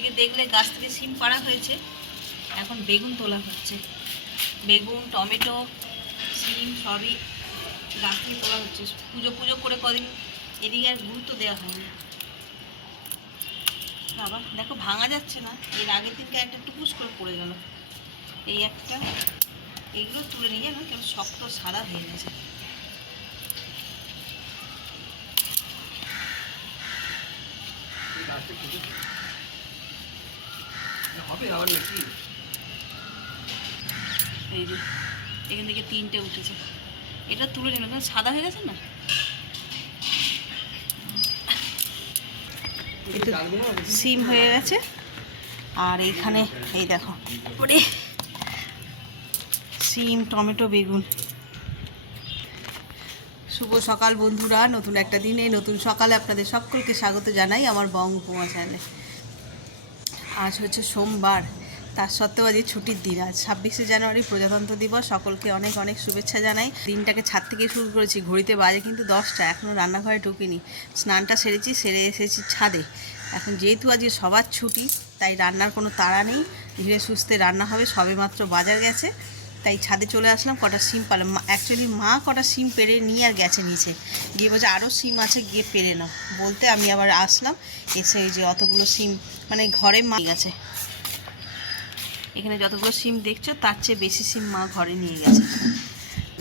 ওদিকে দেখলে গাছ থেকে সিম পাড়া হয়েছে, এখন বেগুন তোলা হচ্ছে। বেগুন, টমেটো, সিম সবই গাছ থেকে তোলা হচ্ছে। পুজো করে কদিন এদিকে আর গুরুত্ব দেওয়া হয়নি। বাবা দেখো ভাঙা যাচ্ছে না, এর আগের দিনকে একটা টুকুস করে পড়ে গেল। এই একটা, এইগুলো তুলে নিয়ে যাবে, কেমন শক্ত সাদা হয়ে গেছে। এই যে এখান থেকে 3টে উঠেছে, এটা তুলে নিল, সাদা হয়ে গেছে না। সিম হয়ে গেছে। আর এইখানে এই দেখো ওরে সিম, টমেটো, বেগুন। শুভ সকাল বন্ধুরা, নতুন একটা দিনে নতুন সকালে আপনাদের সকলকে স্বাগত জানাই আমার বং উপমা চ্যানেলে। আজ হচ্ছে সোমবার, তার সত্ত্বেও আজ ছুটির দিন। আজ 26শে জানুয়ারি প্রজাতন্ত্র দিবস। সকলকে অনেক অনেক শুভেচ্ছা জানাই। দিনটাকে ছাদ থেকে শুরু করেছি, ঘড়িতে বাজে কিন্তু 10টা, এখনও রান্নাঘরে ঢুকিনি। স্নানটা সেরেছি, সেরে এসেছি ছাদে। এখন যেহেতু আজকে সবার ছুটি, তাই রান্নার কোনো তাড়া নেই, ধীরে সুস্থে রান্না হবে। সবেমাত্র বাজার গেছে, তাই ছাদে চলে আসলাম। কটা সিম পারলাম, অ্যাকচুয়ালি মা কটা সিম পেরে নিয়ে আর গেছে নিচে গিয়ে, বলছে আরও সিম আছে, গিয়ে পেরে নাও বলতে আমি আবার আসলাম। এসে এই যে অতগুলো সিম মানে ঘরে মা গেছে। এখানে যতগুলো সিম দেখছো তার চেয়ে বেশি সিম মা ঘরে নিয়ে গেছে।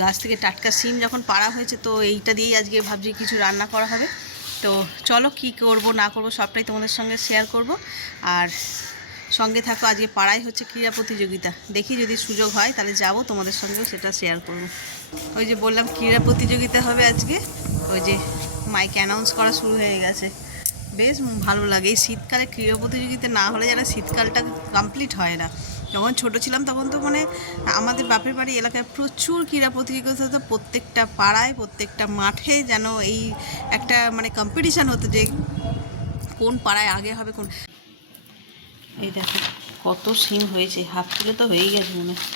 গাছ থেকে টাটকা সিম যখন পাড়া হয়েছে, তো এইটা দিয়েই আজকে ভাবছি কিছু রান্না করা হবে। তো চলো কী করব না করব সবটাই তোমাদের সঙ্গে শেয়ার করব। আর সঙ্গে থাকো। আজকে পাড়ায় হচ্ছে ক্রীড়া প্রতিযোগিতা, দেখি যদি সুযোগ হয় তাহলে যাব, তোমাদের সঙ্গেও সেটা শেয়ার করব। ওই যে বললাম ক্রীড়া প্রতিযোগিতা হবে আজকে, ওই যে মাইক অ্যানাউন্স করা শুরু হয়ে গেছে। বেশ ভালো লাগে। এই শীতকালে ক্রীড়া প্রতিযোগিতা না হলে যেন শীতকালটা কমপ্লিট হয় না। যখন ছোট ছিলাম তখন তো মানে আমাদের বাপের বাড়ি এলাকায় প্রচুর ক্রীড়া প্রতিযোগিতা হতো। প্রত্যেকটা পাড়ায়, প্রত্যেকটা মাঠে যেন এই একটা মানে কম্পিটিশান হতো যে কোন পাড়ায় আগে হবে কোন। এই দেখো কত সিম হয়েছে, হাফ কিলো তো হয়েই গেছে মনে হয়।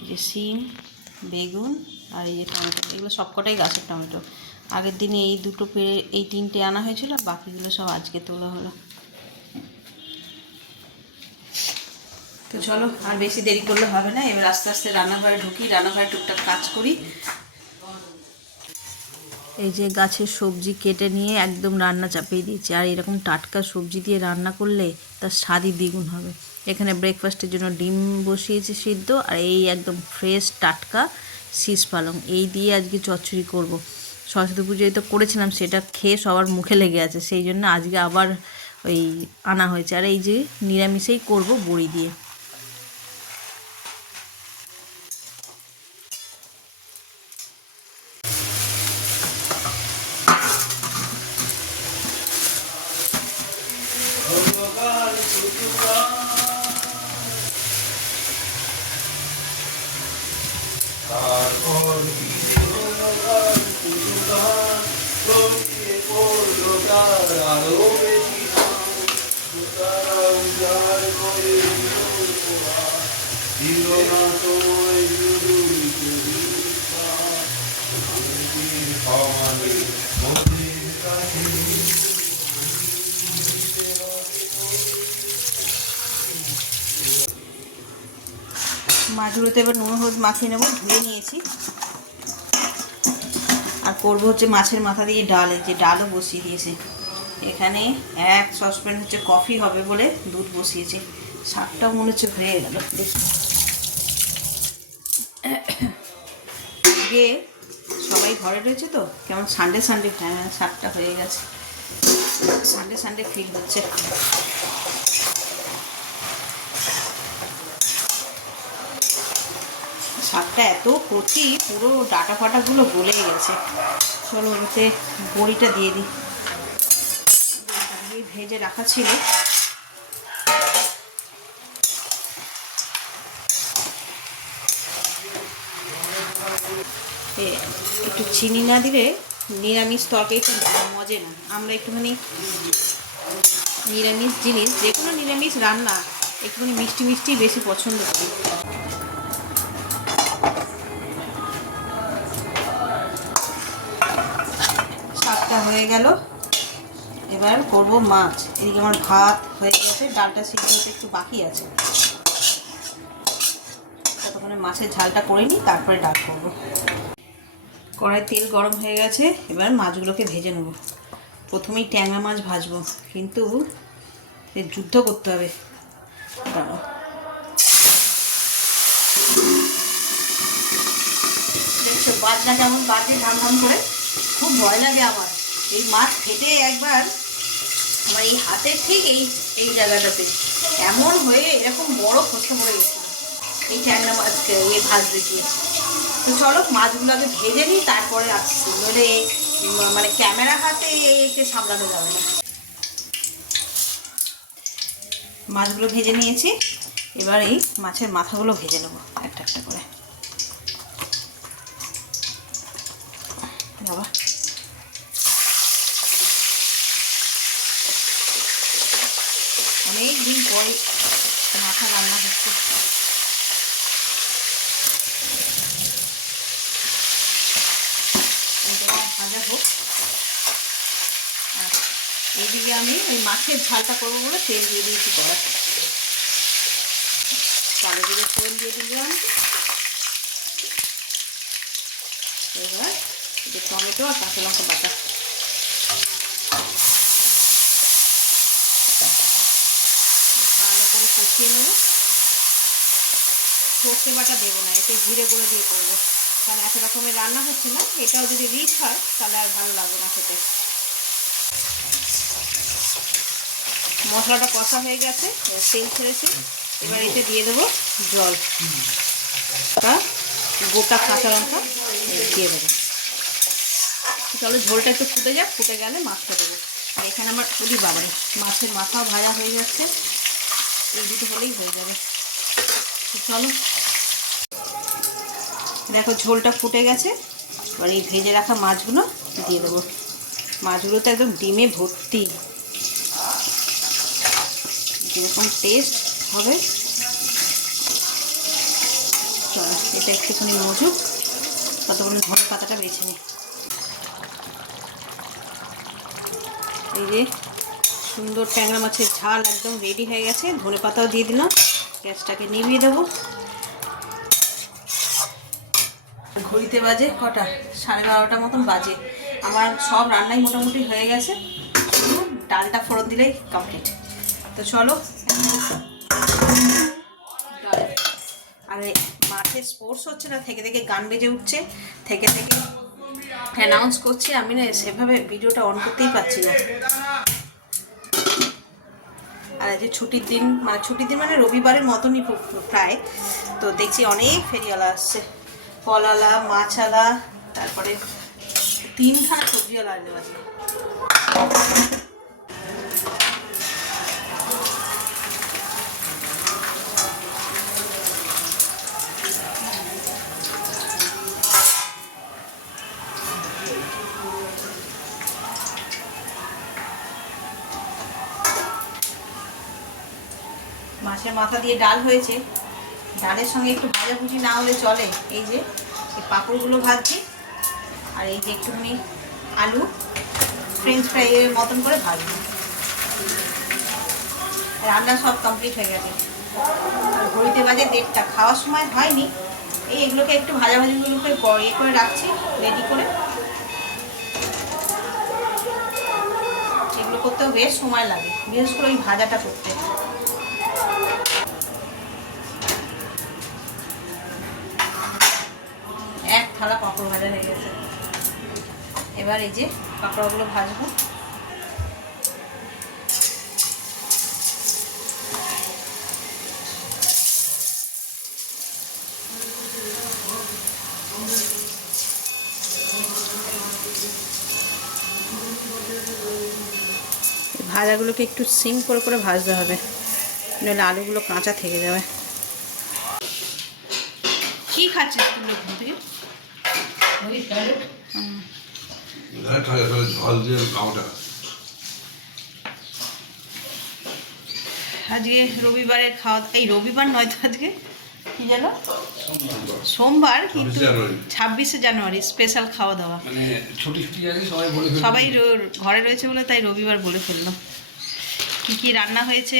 এই যে সিম, বেগুন আর এই যে টমেটো, এগুলো সবকটাই গাছের টমেটো। আগের দিনে এই দুটো পেরে এই 3টে আনা হয়েছিল, আর বাকিগুলো সব আজকে তোলা হলো। তো চলো আর বেশি দেরি করলে হবে না, এবার আস্তে আস্তে রান্নাঘরে ঢুকি, রান্নাঘরে টুকটাক কাজ করি। এই যে গাছের সবজি কেটে নিয়ে একদম রান্না চাপিয়ে দিয়েছি। আর এরকম টাটকা সবজি দিয়ে রান্না করলে তার স্বাদই দ্বিগুণ হবে। এখানে ব্রেকফাস্টের জন্য ডিম বসিয়েছি সিদ্ধ, আর এই একদম ফ্রেশ টাটকা শীষ পালং, এই দিয়ে আজকে চচ্চড়ি করব। সরস্বতী পুজোয় তো করেছিলাম, সেটা খেয়ে সবার মুখে লেগে আছে, সেই জন্য আজকে আবার ওই আনা হয়েছে। আর এই যে নিরামিষেই করব বড়ি দিয়ে। মাছগুলোতে এবার নুন হলুদ মাখিয়ে নেবো, ধুয়ে নিয়েছি। আর করবো হচ্ছে মাছের মাথা দিয়ে ডাল, এই যে ডালও বসিয়ে দিয়েছি। এখানে এক সসপ্যান হচ্ছে কফি হবে বলে দুধ বসিয়েছি। শাকটাও মনে হচ্ছে হয়ে গেল। দেখি আজকে সবাই ঘরে রয়েছে তো, কেমন সানডে সানডে, হ্যাঁ শাকটা হয়ে গেছে, সানডে সানডে ফিল হচ্ছে। শাকটা এত কচি, পুরো ডাটা ফাটাগুলো গলে গেছে। চলো ওতে বড়িটা দিয়ে দিই, ভেজে রাখা ছিল। একটু চিনি না দিলে নিরামিষ তরকারিটা মজে না। আমরা একটুখানি নিরামিষ জিনিস, যে কোনো নিরামিষ রান্না একটুখানি মিষ্টি মিষ্টি বেশি পছন্দ করি। শাকটা হয়ে গেল, এবার করব মাছ। এদিকে আমার ভাত হয়ে গেছে, ডালটা সিদ্ধ হতে একটু বাকি আছে, ততক্ষণে মাছের ঝালটা করে নিই, তারপরে ডাল করব। কড়াই তেল গরম হয়ে গেছে, এবার মাছগুলোকে ভেজে নেব। প্রথমেই ট্যাংরা মাছ ভাজবো, কিন্তু যুদ্ধ করতে হবে। দাঁড়াও, দেখছো বাজনা কেমন বাজে ধাম ধাম করে। খুব ভয় লাগে আমার এই মাছ ফেটে একবার আমার এই হাতের ঠিক এই জায়গাটাতে এমন হয়ে এরকম বড় খসে পড়ে গেছে এই ট্যাংরা মাছকে ভাজতে গিয়ে। তো চলো মাছগুলো আগে ভেজে নিই, তারপরে আসছি, নইলে মানে ক্যামেরা হাতে একে সামলানো যাবে না। মাছগুলো ভেজে নিয়েছি, এবার এই মাছের মাথাগুলো ভেজে নেবো একটা একটা করে। বাবা, অনেক দিন পরে মাথা রান্না হচ্ছে। ভাজা হোক, আর এইদিকে আমি ওই মাছের ঝালটা করবো বলে তেল দিয়ে দিয়েছি কড়া। কালো জিরে ফোড়ন দিয়ে দিলাম। এবার যে টমেটো আর কাঁচা লঙ্কা বাটা, ভালো করে কষিয়ে নেবো। সর্ষে বাটা দেবো না, এতে জিরে গুঁড়ো দিয়ে করবো, কারণ এত রকমের রান্না হচ্ছে না। এটাও যদি রিচ হয় তাহলে আর ভালো লাগবে না খেতে। মশলাটা কষা হয়ে গেছে, তেল ছেড়েছি, এবার এতে দিয়ে দেবো জল, গোটা কাঁচা লঙ্কা দিয়ে দেবো। চলো ঝোলটা একটু ফুটে যাক, ফুটে গেলে মাছটা দেবো। আর এখানে আমার পুরি বাড়ে মাছের মাথাও ভাজা হয়ে যাচ্ছে, এই দুটো হলেই হয়ে যাবে। চলো, দেখো ঝোলটা ফুটে গেছে, এবার এই ভেজে রাখা মাছগুলো দিয়ে দেবো। মাছগুলো তো একদম ডিমে ভর্তি, যেরকম টেস্ট হবে। চলো এটা একটুখানি মজুক, ততক্ষণ ধনে পাতাটা বেছে নিই। এই যে সুন্দর ট্যাংরা মাছের ঝাল একদম রেডি হয়ে গেছে, ধনে পাতাও দিয়ে দিলাম। গ্যাসটাকে নিভিয়ে দেবো। ঘড়িতে বাজে কটা, 12:30 মতন বাজে। আমার সব রান্নাই মোটামুটি হয়ে গেছে, ডালটা ফোড়ন দিলেই কমপ্লিট। তো চলো, আর মাঠে স্পোর্টস হচ্ছে না, থেকে থেকে গান বেজে উঠছে, থেকে থেকে অ্যানাউন্স করছি, আমি না সেভাবে ভিডিওটা অন করতেই পারছি না। আর এই যে ছুটির দিন মানে রবিবারের মতনই প্রায়, তো দেখছি অনেক ফেরিওয়ালা আসছে, ফলওয়ালা, মাছওয়ালা, তারপরে 3খানা সবজিওয়ালা আসবে আজকে। মাছের মাথা দিয়ে ডাল হয়েছে, ডালের সঙ্গে একটু ভাজাভুজি না হলে চলে। এই যে এই পাঁপড়গুলো ভাজছি, আর এই যে একটুখানি আলু ফ্রেঞ্চ ফ্রাইয়ের মতন করে ভাজবো। রান্না সব কমপ্লিট হয়ে গেছে, আর ঘড়িতে বাজে 1:30, খাওয়ার সময় হয়নি। এগুলোকে একটু ভাজাভাজিগুলোকে ইয়ে করে রাখছি রেডি করে। এগুলো করতেও বেশ সময় লাগে, বিশেষ করে ওই ভাজাটা করতে। এক থালা পাঁপড় ভাজা হয়ে গেছে, এবার এই যে পাঁপড়গুলো ভাজবো। ভাজাগুলোকে একটু সিম করে করে ভাজতে হবে, নইলে আলুগুলো কাঁচা থেকে যাবে। কি খাচ্ছিস তুমি এখান থেকে? আজকে রবিবারের খাওয়া, এই রবিবার নয় তো, আজকে কি জানো সোমবার কিন্তু 26শে জানুয়ারি স্পেশাল খাওয়া দাওয়া, মানে ছুটি আছে সবাই ঘরে রয়েছে বলে তাই রবিবার বলে ফেললাম। কী কী রান্না হয়েছে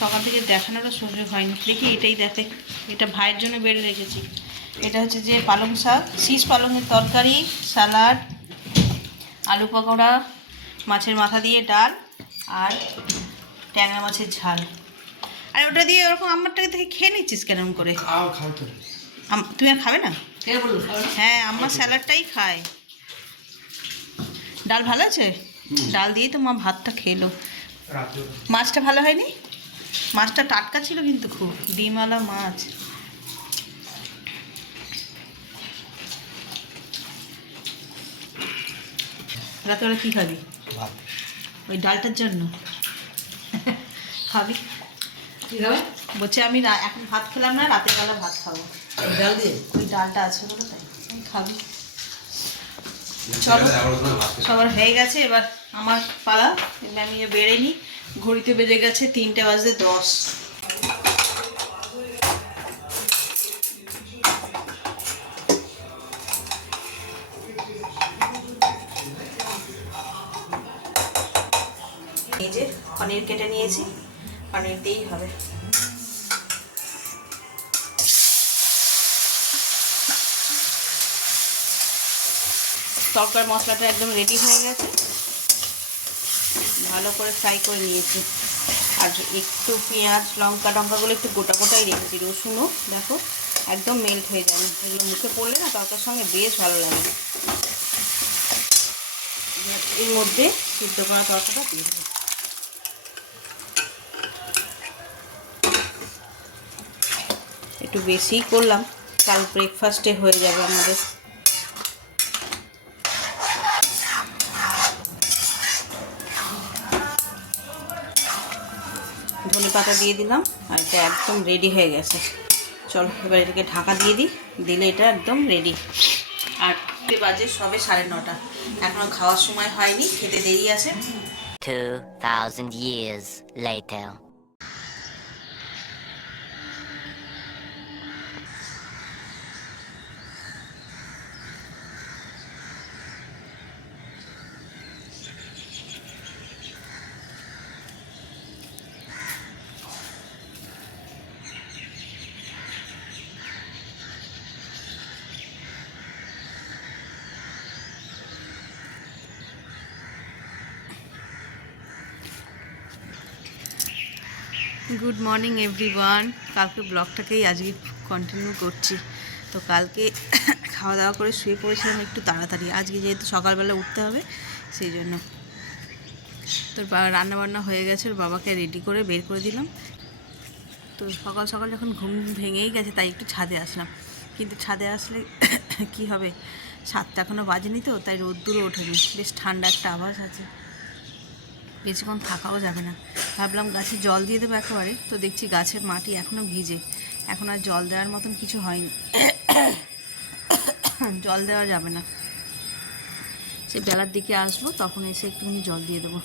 সকাল থেকে দেখানোরও সুযোগ হয়নি। দেখি এটাই দেখে, এটা ভাইয়ের জন্য বেড়ে রেখেছি। এটা হচ্ছে যে পালং শাক, শীষ পালংয়ের তরকারি, স্যালাড, আলু পকোড়া, মাছের মাথা দিয়ে ডাল আর ট্যাংরা মাছের ঝাল। আর ওটা দিয়ে ওরকম আমারটাকে থেকে খেয়ে নিচ্ছিস কেমন করে? তুমি আর খাবে না? হ্যাঁ, আমার স্যালাডটাই খায়। ডাল ভালো আছে? ডাল দিয়েই তো মা ভাতটা খেলো। মাছটা ভালো হয়নি? মাছটা টাটকা ছিল কিন্তু খুব, ডিমওয়ালা মাছ। রাতে ওরা কী খাবি? ওই ডালটার জন্য খাবি? বলছে আমি এখন ভাত খেলাম না, রাতের বেলা ভাত খাবো ডাল দিয়ে। ওই ডালটা আছে বলো তাই খাবি। চলো, সবার হয়ে গেছে, এবার আমার পালা। আমি বেড়ে নিই। ঘড়িতে বেজে গেছে 3:10। এই যে পনির কেটে নিয়েছি, পনির দিয়েই হবে। তরকার মশলাটা একদম রেডি হয়ে গেছে, ভালো করে ফ্রাই করে নিয়েছি। আর একটু পেঁয়াজ লঙ্কা টঙ্কাগুলো একটু গোটা গোটাই রেখেছি। রসুনও দেখো একদম মেল্ট হয়ে যায় না, এগুলো মুখে পড়লে না তরকার সঙ্গে বেশ ভালো লাগে। এর মধ্যে সিদ্ধ করা তরকাটা দিয়ে দেবো। একটু বেশিই করলাম, কাল ব্রেকফাস্টে হয়ে যাবে আমাদের। ধনে পাতা দিয়ে দিলাম, আর এটা একদম রেডি হয়ে গেছে। চলো এবার এটাকে ঢাকা দিয়ে দিই, দিলে এটা একদম রেডি। আর বাজে সবে 9:30, এখনও খাওয়ার সময় হয়নি, খেতে দেরি আছে। 2000 years later. Good morning everyone. কালকে ব্লগটাকেই আজকে কন্টিনিউ করছি। তো কালকে খাওয়া দাওয়া করে শুয়ে পড়েছিলাম একটু তাড়াতাড়ি, আজকে যেহেতু সকালবেলা উঠতে হবে সেই জন্য। তোর রান্নাবান্না হয়ে গেছে, ওর বাবাকে রেডি করে বের করে দিলাম। তো সকাল সকাল যখন ঘুম ভেঙেই গেছে তাই একটু ছাদে আসলাম, কিন্তু ছাদে আসলে কি হবে, 7টা এখনও বাজেনি, তো তাই রোদ্দুরও ওঠেনি, বেশ ঠান্ডা একটা আভাস আছে, বেশিক্ষণ থাকাও যাবে না। ভাবলাম গাছে জল দিয়ে দেবো একেবারে, তো দেখছি গাছের মাটি এখনও ভিজে, এখন আর জল দেওয়ার মতন কিছু হয়নি, জল দেওয়া যাবে না। সে বেলার দিকে আসবো, তখন এসে একটুখানি জল দিয়ে দেবো।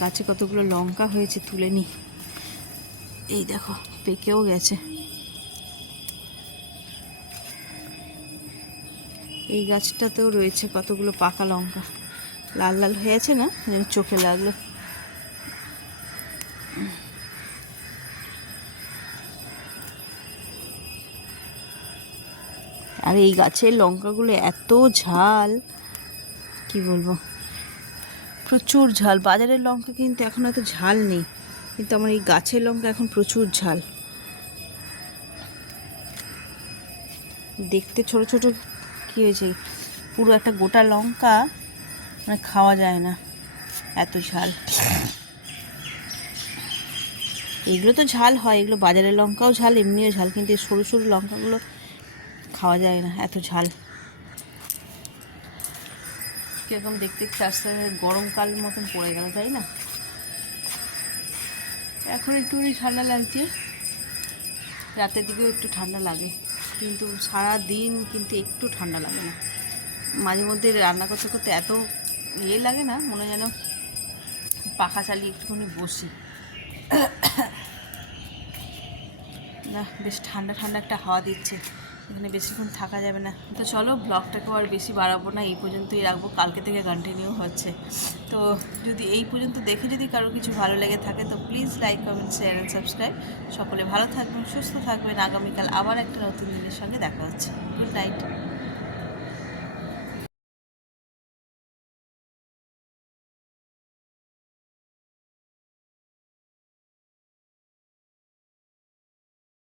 গাছে কতগুলো লঙ্কা হয়েছে তুলে নিই। এই দেখো পেকেও গেছে। এই গাছটাতেও রয়েছে কতগুলো পাকা লঙ্কা, লাল লাল হয়ে আছে না, যেন চোখে লাগলো। আর এই গাছের লঙ্কাগুলো এত ঝাল, কি বলবো, প্রচুর ঝাল। বাজারের লঙ্কা কিন্তু এখন এত ঝাল নেই, কিন্তু আমার এই গাছের লঙ্কা এখন প্রচুর ঝাল। দেখতে ছোট ছোট, কী হয়েছে, পুরো একটা গোটা লঙ্কা মানে খাওয়া যায় না, এত ঝাল। এগুলো তো ঝাল হয়, এগুলো বাজারের লঙ্কাও ঝাল, এমনিও ঝাল, কিন্তু এই সরু সরু লঙ্কাগুলো খাওয়া যায় না, এত ঝাল। কীরকম দেখতে দেখতে আস্তে আস্তে গরমকাল মতন পড়ে গেল, তাই না? এখন একটুখানি ঠান্ডা লাগছে, রাতের দিকেও একটু ঠান্ডা লাগে, কিন্তু সারা দিন কিন্তু একটু ঠান্ডা লাগে না। মাঝে মধ্যে রান্না করতে করতে এত লাগে না, মনে যেন পাখা চালিয়ে একটুখানি বসি। না বেশ ঠান্ডা ঠান্ডা একটা হাওয়া দিচ্ছে, এখানে বেশিক্ষণ থাকা যাবে না। তো চলো ব্লগটাকেও আর বেশি বাড়াবো না, এই পর্যন্তই রাখবো, কালকে থেকে কন্টিনিউ হচ্ছে। তো যদি এই পর্যন্ত দেখে যদি কারো কিছু ভালো লেগে থাকে তো please like, comment, share and subscribe. সকলে ভালো থাকবেন, সুস্থ থাকবেন। আগামীকাল আবার একটা নতুন দিনের সঙ্গে দেখা হচ্ছে। Good night.